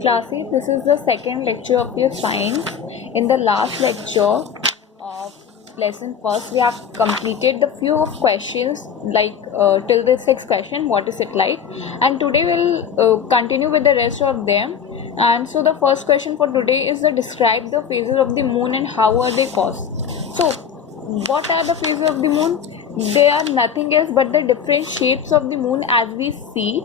Classes, this is the second lecture of your science. In the last lecture of lesson first, we have completed the few of questions like till the sixth question, what is it like? And today we'll continue with the rest of them. And so the first question for today is to describe the phases of the moon and how are they caused. So what are the phases of the moon? They are nothing else but the different shapes of the moon as we see.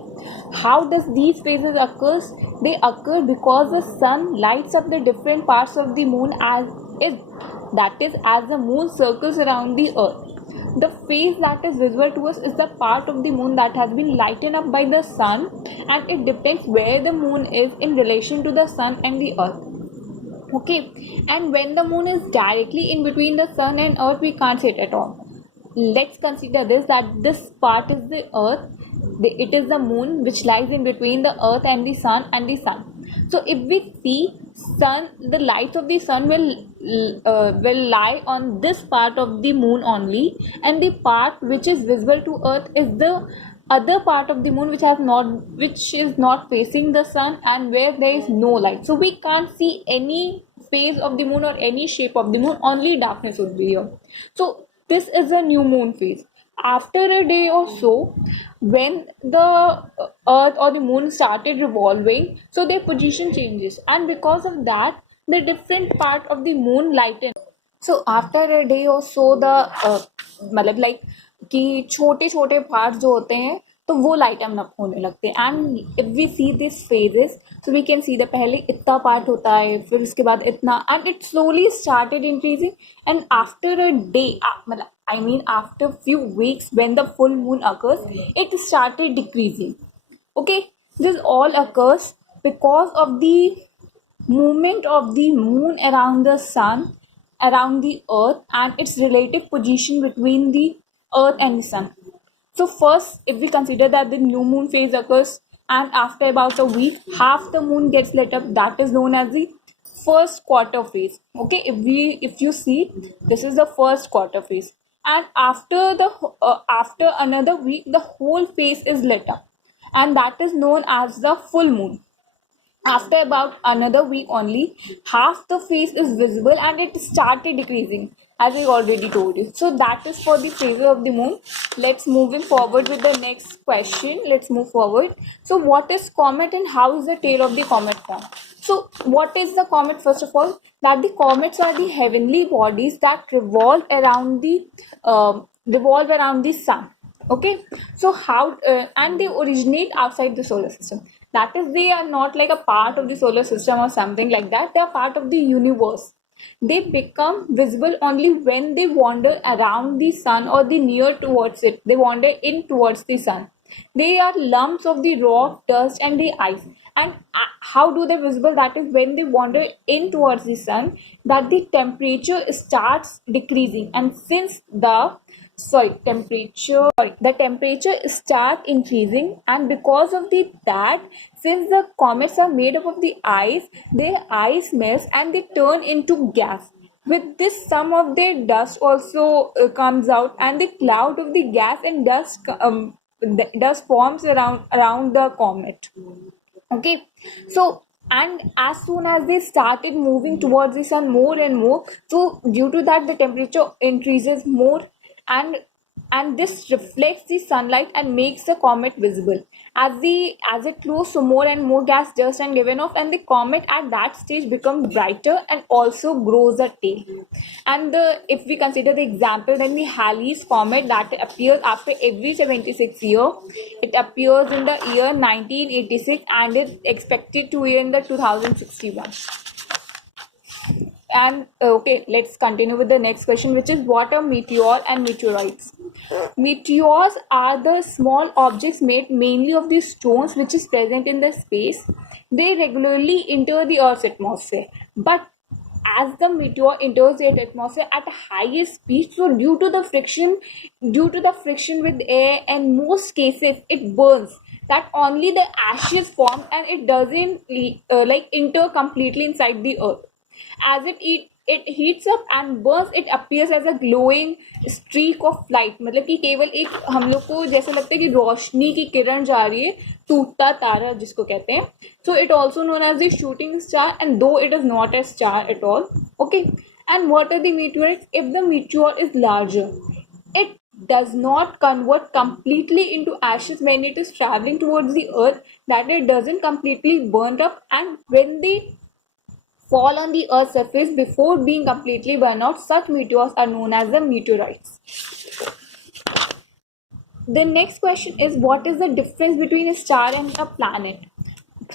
How does these phases occur? They occur because the sun lights up the different parts of the moon as the moon circles around the earth. The phase that is visible to us is the part of the moon that has been lightened up by the sun, and it depends where the moon is in relation to the sun and the earth. Okay, and when the moon is directly in between the sun and earth, we can't see it at all. Let's consider this, that this part is the earth, it is the moon which lies in between the earth and the sun So if we see sun, the light of the sun will lie on this part of the moon only, and the part which is visible to earth is the other part of the moon which is not facing the sun and where there is no light. So we can't see any phase of the moon or any shape of the moon, only darkness would be here. So this is a new moon phase. After a day or so, when the earth or the moon started revolving, so their position changes, and because of that the different part of the moon lighten. So after a day or so, the मतलब like कि छोटे छोटे part जो होते हैं तो वो light up होने लगते हैं. And if we see this phases, so we can see the पहले इतना पार्ट होता है, फिर उसके बाद इतना, and it slowly started increasing. And after a day, मतलब I mean after few weeks, when the full moon occurs, it started decreasing. Okay, this all occurs because of the movement of the moon around the sun, around the earth, and its relative position between the earth and the sun. So first, if we consider that the new moon phase occurs, and after about a week, half the moon gets lit up, that is known as the first quarter phase. Okay, if you see, this is the first quarter phase, and after another week, the whole face is lit up, and that is known as the full moon. After about another week only, half the face is visible and it started decreasing, as I already told you. So that is for the phases of the moon. Let's moving forward with the next question. Let's move forward. So what is comet and how is the tail of the comet formed? So what is the comet? First of all, that the comets are the heavenly bodies that revolve around the sun. Okay, so how and they originate outside the solar system. That is, they are not like a part of the solar system or something like that. They are part of the universe. They become visible only when they wander around the sun or the near towards it. They wander in towards the sun. They are lumps of the rock, dust, and the ice. And how do they visible? That is when they wander in towards the sun, that the temperature starts decreasing, and since the temperature start increasing, and because of that, since the comets are made up of the ice, their ice melts and they turn into gas. With this, some of their dust also comes out, and the cloud of the gas and dust forms around the comet. Okay, so and as soon as they started moving towards the sun more and more, so due to that the temperature increases more, and this reflects the sunlight and makes the comet visible. As it flows, so more and more gas, dust, and given off, and the comet at that stage becomes brighter and also grows a tail. And if we consider the example, then the Halley's comet that appears after every 76 years, it appears in the year 1986 and is expected to in the 2061. And okay, let's continue with the next question, which is what are meteor and meteorites? Meteors are the small objects made mainly of the stones which is present in the space. They regularly enter the Earth's atmosphere, but as the meteor enters the atmosphere at a higher speed, so due to the friction with air, and most cases it burns, that only the ashes formed and it doesn't enter completely inside the earth. As it it heats up and burns, it appears as a glowing streak of light. मतलब कि केवल एक हम लोग को जैसे लगता है कि रोशनी की किरण जा रही है, टूटता तारा जिसको कहते हैं. So it also known as the shooting star, and though it is not a star at all. Okay. And what are the meteorites? If the meteor is larger, it does not convert completely into ashes when it is traveling towards the earth, that it doesn't completely burn up, and when they fall on the earth's surface before being completely burned out, such meteors are known as the meteorites. The next question is, what is the difference between a star and a planet?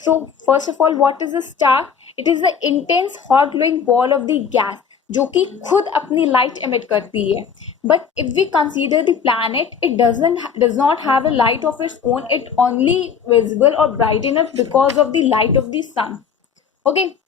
So first of all, what is a star? It is the intense hot glowing ball of the gas जो कि खुद अपनी light emit करती है. But if we consider the planet, it does not have a light of its own. It only visible or bright enough because of the light of the sun. Okay.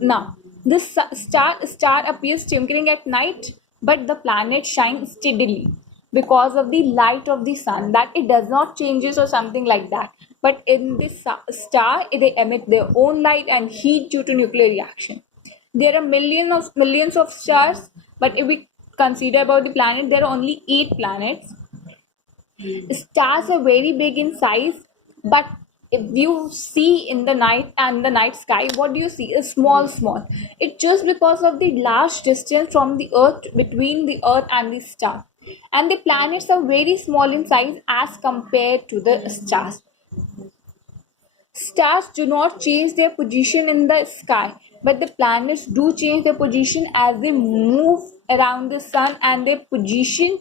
Now this star appears twinkling at night, but the planet shines steadily because of the light of the sun, that it does not changes or something like that. But in this star, they emit their own light and heat due to nuclear reaction. There are millions of stars, but if we consider about the planet, there are only 8 planets. Stars are very big in size, but if you see in the night and the night sky, what do you see? Is small. It's just because of the large distance from the earth, between the earth and the star. And the planets are very small in size as compared to the stars. Stars do not change their position in the sky, but the planets do change their position as they move around the sun, and their position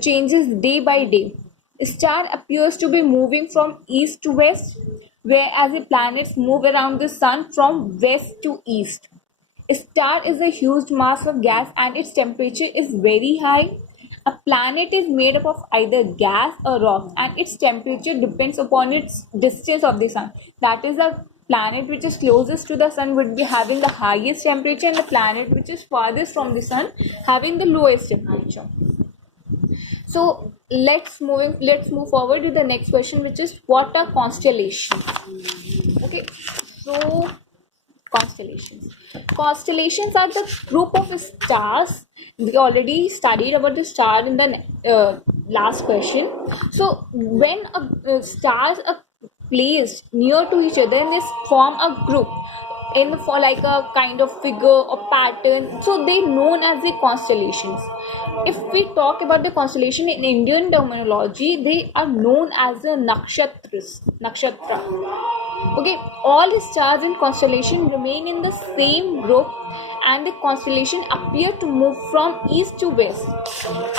changes day by day. A star appears to be moving from east to west, whereas the planets move around the sun from west to east. A star is a huge mass of gas and its temperature is very high. A planet is made up of either gas or rocks, and its temperature depends upon its distance of the sun. That is, the planet which is closest to the sun would be having the highest temperature, and the planet which is farthest from the sun having the lowest temperature. So let's move forward to the next question, which is, what are constellations? Okay, so constellations are the group of stars. We already studied about the star in the last question. So when stars are placed near to each other, and they form a group for like a kind of figure or pattern, so they known as the constellations. If we talk about the constellation in Indian terminology, they are known as the nakshatra. Okay, all the stars in constellation remain in the same group, and the constellation appear to move from east to west,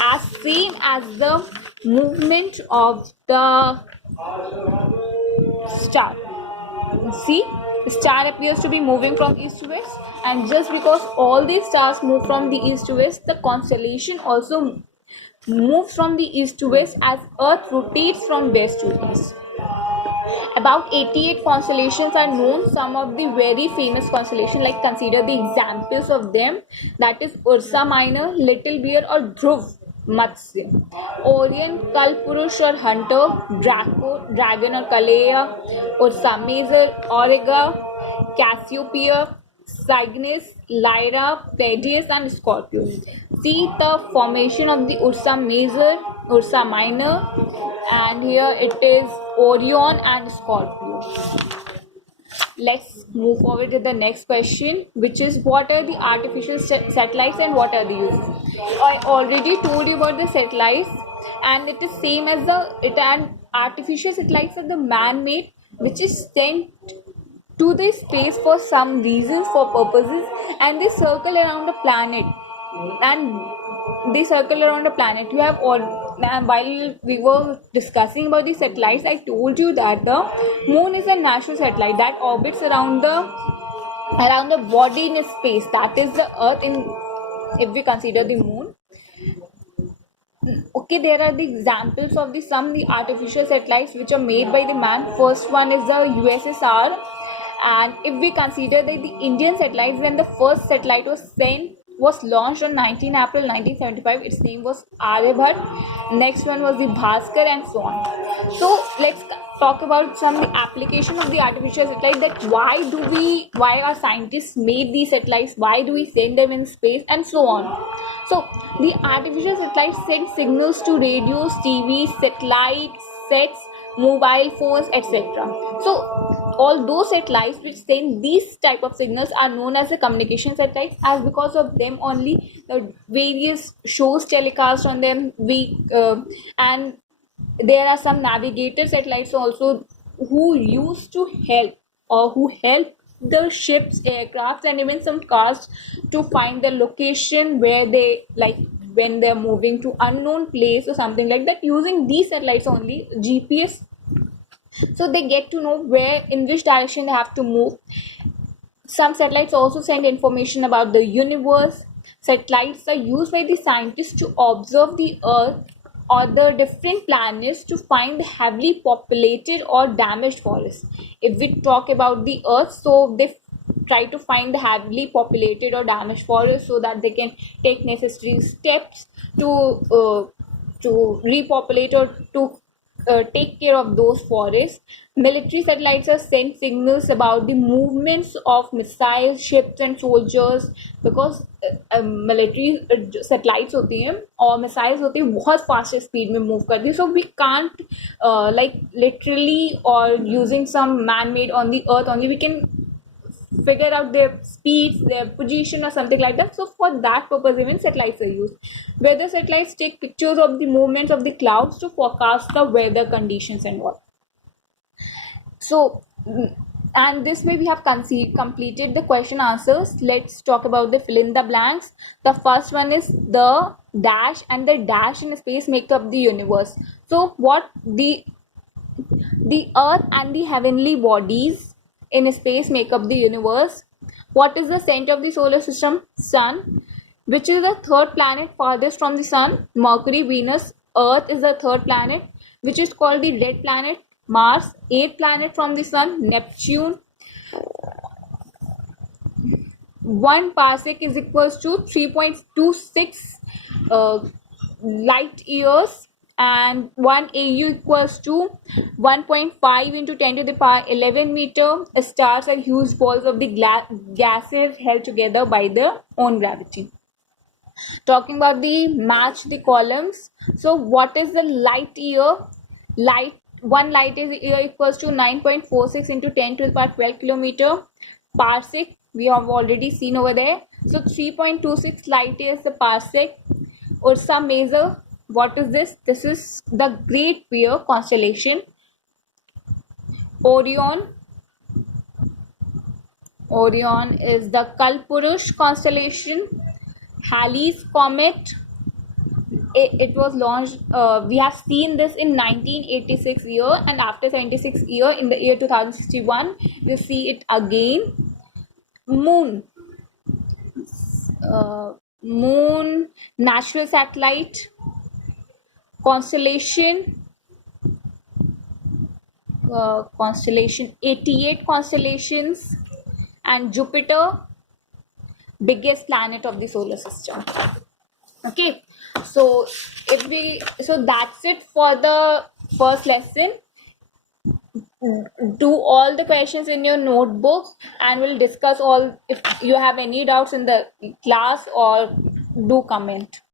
as same as the movement of the star. See, the star appears to be moving from east to west, and just because all these stars move from the east to west, the constellation also moves from the east to west as Earth rotates from west to east. About 88 constellations are known. Some of the very famous constellations, like consider the examples of them, that is Ursa Minor, Little Bear or Dhruv, Matsya, Orion, Kalpurush or Hunter, Draco, Dragon or Kalea, Ursa Major, Auriga, Cassiopeia, Cygnus, Lyra, Pleiades and Scorpio. See the formation of the Ursa Major, Ursa Minor, and here it is Orion and Scorpio. Let's move forward to the next question, which is, what are the artificial satellites and what are the uses? I already told you about the satellites, and it is same as artificial satellites are the man-made, which is sent to the space for some reasons, for purposes, and they circle around the planet. You have all, while we were discussing about the satellites, I told you that the moon is a natural satellite that orbits around the body in space, that is the earth, if we consider the moon. Okay, there are the examples of the artificial satellites which are made by the man. First one is the USSR, and if we consider that the Indian satellites, when the first satellite was launched on 19 April 1975, its name was Aryabhat. Next one was the Bhaskar, and so on. So let's talk about some application of the artificial satellite, that why our scientists made these satellites, why do we send them in space, and so on. So the artificial satellites send signals to radios, TV, satellites, sets, mobile phones, etc. So all those satellites which send these type of signals are known as the communication satellites, as because of them only the various shows telecast on them. And there are some navigator satellites also who used to help, or who help the ships, aircrafts, and even some cars to find the location where they, like when they're moving to unknown place or something like that, using these satellites only, GPS. So they get to know where, in which direction they have to move. Some satellites also send information about the universe. Satellites are used by the scientists to observe the Earth or the different planets to find heavily populated or damaged forests. If we talk about the Earth, so they try to find the heavily populated or damaged forests so that they can take necessary steps to repopulate or to take care of those forests. Military satellites are sent signals about the movements of missiles, ships, and soldiers, because military satellites होती हैं और missiles होती हैं बहुत fast speed में move करती है, so we can't like literally or using some man-made on the earth only we can figure out their speeds, their position, or something like that. So for that purpose, even satellites are used. Weather satellites take pictures of the movements of the clouds to forecast the weather conditions and all. So, and this way we have completed the question answers. Let's talk about the fill in the blanks. The first one is the dash, and the dash in space make up the universe. So what the earth and the heavenly bodies in space make up the universe. What is the center of the solar system? Sun. Which is the third planet farthest from the sun? Mercury. Venus. Earth is the third planet, which is called the red planet. Mars. Eighth planet from the sun. Neptune. 1 parsec is equals to 3.26 light years, and 1 AU equals to 1.5 into 10 to the power 11 meter. Stars are huge balls of the gases held together by their own gravity. Talking about the match the columns. So what is the light year? One light year equals to 9.46 into 10 to the power 12 kilometer. Parsec we have already seen over there. So 3.26 light years the parsec. Ursa Major, what is this? This is the Great Bear constellation. Orion is the Kalpurush constellation. Halley's Comet, it was launched, we have seen this in 1986 year, and after 76 year in the year 2061 you see it again. Moon, natural satellite, constellation 88 constellations, and Jupiter, biggest planet of the solar system. Okay, so that's it for the first lesson. Do all the questions in your notebook, and we'll discuss all. If you have any doubts in the class, or do comment.